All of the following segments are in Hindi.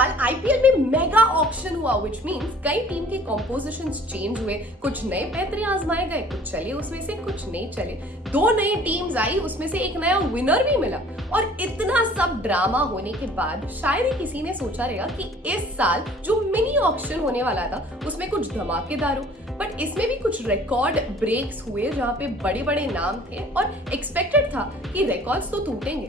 साल आईपीएल में मेगा ऑक्शन हुआ, व्हिच मींस कई टीम के कॉम्पोजिशंस चेंज हुए, कुछ नए पैतरे आजमाए गए, कुछ चले उसमें से, कुछ नहीं चले। 2 नई टीम्स आई, उसमें से एक नया विनर भी मिला। और इतना सब ड्रामा होने के बाद शायद ही किसी ने सोचा रहेगा कि इस साल जो मिनी ऑक्शन होने वाला था उसमें कुछ धमाकेदार हो। बट इसमें भी कुछ रिकॉर्ड ब्रेक्स हुए जहां पे बड़े बड़े नाम थे और एक्सपेक्टेड था कि रिकॉर्ड्स तो टूटेंगे,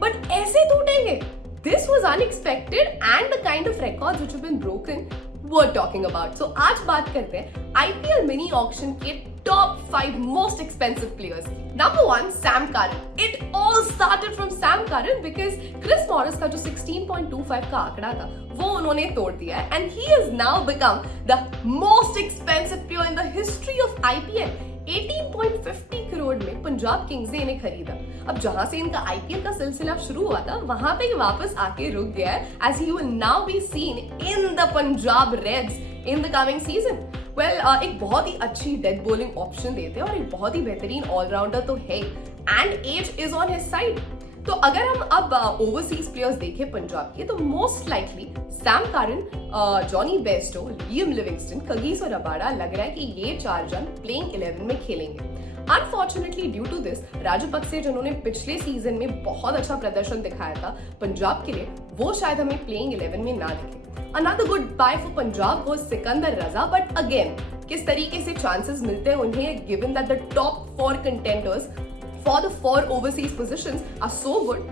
बट ऐसे टूटेंगे। This was unexpected and the kind of records which have been broken we're talking about. So आज बात करते हैं IPL mini auction के top 5 most expensive players. Number 1, Sam Curran. It all started from Sam Curran because Chris Morris का जो 16.25 का आंकड़ा था वो उन्होंने तोड़ दिया है and he has now become the most expensive player in the history of IPL. 18.50 crore में पंजाब किंग्स ने इन्हें खरीदा। अब जहां से इनका आईपीएल का सिलसिला शुरू हुआ था वहां पे ही वापस आके रुक गया है, as he will now be seen in the Punjab Reds in the coming season. Well, एक बहुत ही अच्छी डेथ बॉलिंग ऑप्शन देते हैं और एक बहुत ही बेहतरीन ऑलराउंडर तो है and age is on his side. तो अगर हम अब ओवरसीज प्लेयर्स देखें पंजाब के तो most likely Sam Curran, Jonny Bairstow, Liam Livingstone, Kagiso Rabada लग रहा है कि ये 4 जन प्लेइंग 11 में खेलेंगे। Unfortunately due to this Rajapaksa जिन्होंने पिछले सीजन में बहुत अच्छा प्रदर्शन दिखाया था पंजाब के लिए, वो शायद हमें प्लेइंग 11 में ना दिखे। Another good buy for Punjab was Sikandar Raza, but again किस तरीके से चांसेस मिलते हैं उन्हें given that the top 4 contenders for the 4 overseas positions are so good,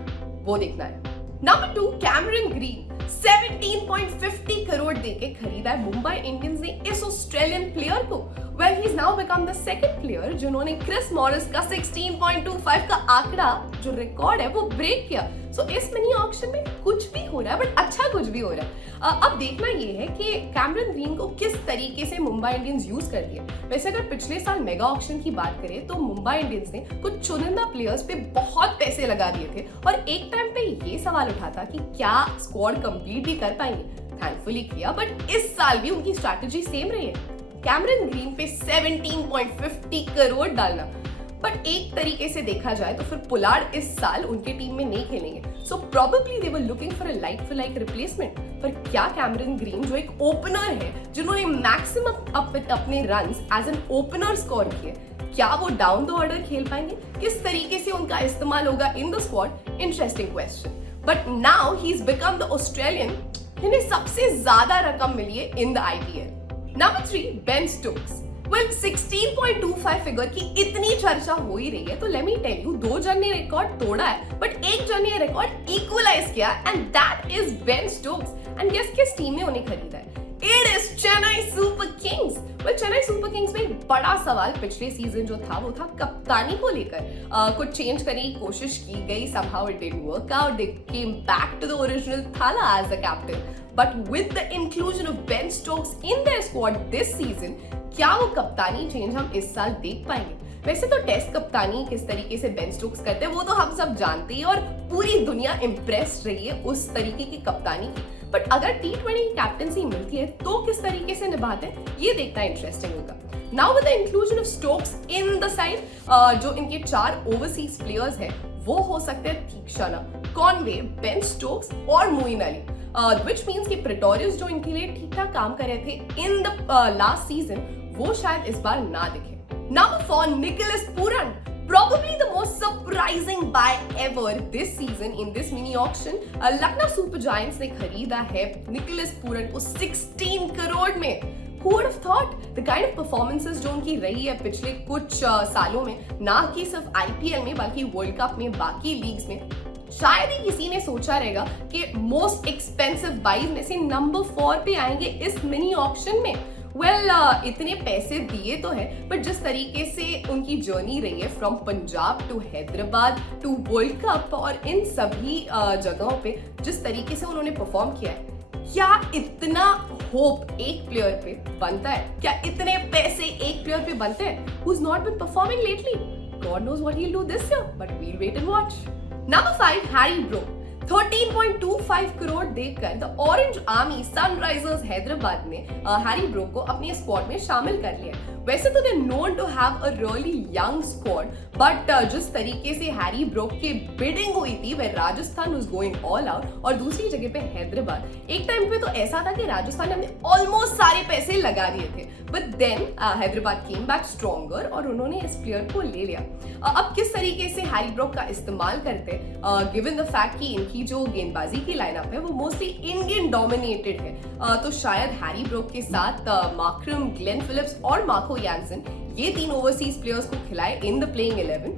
वो देखना है। Number 2, Cameron green. 17.50 करोड़ देके खरीदा है मुंबई इंडियंस ने इस ऑस्ट्रेलियन प्लेयर को। Well, he's now become the second player जिन्होंने क्रिस मॉरिस का 16.25 का आंकड़ा जो रिकॉर्ड है वो ब्रेक किया। So, इस मिनी ऑक्शन में कुछ भी हो रहा है, बट अच्छा कुछ भी हो रहा है। अब देखना ये है कि कैमरन ग्रीन को किस तरीके से मुंबई इंडियंस यूज करती है। वैसे अगर पिछले साल मेगा ऑक्शन की बात करें तो मुंबई इंडियंस ने कुछ चुनिंदा प्लेयर्स पे बहुत पैसे लगा दिए थे और एक टाइम पे ये सवाल उठा था कि क्या स्क्वाड कंप्लीट भी कर पाएंगे। थैंकफुली किया, बट इस साल भी उनकी स्ट्रैटेजी सेम रही है, कैमरन ग्रीन पे 17.50 करोड़ डालना। बट एक तरीके से देखा जाए तो फिर पुलार्ड इस साल उनके टीम में नहीं खेलेंगे, so probably they were looking for a like for like replacement. पर क्या कैमरन ग्रीन जो एक ओपनर है जिन्होंने मैक्सिमम अपने runs as an opener score किए, क्या वो डाउन द ऑर्डर खेल पाएंगे? किस तरीके से उनका इस्तेमाल होगा in the squad? Interesting question. But now he is become the Australian जिन्हें सबसे ज्यादा रकम मिली है in the IPL. Number 3, Ben Stokes. Well, 16.25 figure की इतनी चर्चा हो ही रही है तो लेट मी टेल यू, 2 जन ने रिकॉर्ड तोड़ा है बट एक जन ने रिकॉर्ड इक्वलाइज किया and that is Ben Stokes. And guess किस टीम ने उन्हें खरीदा है? It is Chennai Super Kings. Well, Chennai Super Kings में एक बड़ा सवाल पिछले सीजन जो था वो था कप्तानी को लेकर। कुछ चेंज करने की कोशिश की गई, somehow it didn't work out. They came back to the original Thala as the captain. But with the inclusion of Ben Stokes in their squad this season, क्या वो कप्तानी चेंज हम इस साल देख पाएंगे? वैसे तो टेस्ट कप्तानी किस तरीके से बेन स्टोक्स करते हैं वो तो हम सब जानते हैं और पूरी दुनिया इम्प्रेस्ड रही है उस तरीके की कप्तानी की। बट अगर T20 की कैप्टनसी मिलती है तो किस तरीके से निभाते हैं ये देखना इंटरेस्टिंग होगा। Now with the inclusion of Stokes in the side, जो इनके 4 ओवरसीज प्लेयर्स हैं वो हो सकते हैं तीक्षणा, कॉनवे, बेन स्टोक्स और मोइन अली, which means कि प्रेटोरियस जो इनके लिए ठीक ठाक काम कर रहे थे इन द लास्ट सीजन वो शायद इस बार ना दिखे। Number 4, Nicholas Pooran. Probably the most surprising buy ever this season in this mini auction. Lucknow super giants ने खरीदा है निकोलस पूरन को 16 करोड़ में। Who would have thought? The kind of performances जो उनकी रही है पिछले कुछ सालों में, ना कि सिर्फ आईपीएल में बल्कि वर्ल्ड कप में, बाकी लीग्स में, शायद ही किसी ने सोचा रहेगा कि मोस्ट एक्सपेंसिव बाइज में से नंबर 4 पे आएंगे इस मिनी ऑक्शन में। Well, इतने पैसे दिए तो है बट जिस तरीके से उनकी जर्नी रही है from Punjab to Hyderabad to world cup और इन सभी जगहों पे जिस तरीके से उन्होंने परफॉर्म किया है, क्या इतना होप एक प्लेयर पे बनता है? क्या इतने पैसे एक प्लेयर पे बनते हैं who's not been performing lately? God knows what he'll do this year, but we'll wait and watch. Number 5, Harry Brook. 13.25 crore देकर the orange army Sunrisers Hyderabad ने हैरी ब्रूक को अपने स्क्वाड में शामिल कर लिया। वैसे तो they known to have a really young squad, but जिस तरीके से हैरी ब्रूक की बिडिंग हुई थी वह Rajasthan was going all out और दूसरी जगह पे हैदराबाद। एक टाइम पे तो ऐसा था कि राजस्थान ने अपने ऑलमोस्ट सारे पैसे लगा दिए थे, but then Hyderabad came back stronger और उन्होंने इस प्लेयर को ले लिया। अब किस तरीके से हैरी ब्रूक का इस्तेमाल करते, गिवन द फैक्ट कि इनकी जो गेंदबाजी की लाइनअप है वो मोस्टली इंडियन डोमिनेटेड है, तो शायद हैरी ब्रूक के साथ मार्करम, ग्लेन फिलिप्स और मार्को यानसन ये 3 ओवरसीज प्लेयर्स को खिलाए in the playing 11।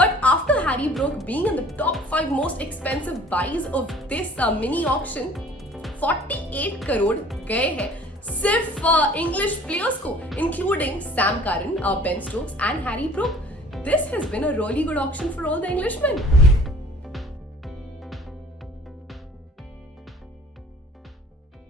But after Harry Brook being in the top 5 most expensive buys of this mini auction, 48 crore गए हैं सिर्फ इंग्लिश प्लेयर्स को, including Sam Curran, Ben Stokes and Harry Brook. This has been a really good auction for all the Englishmen.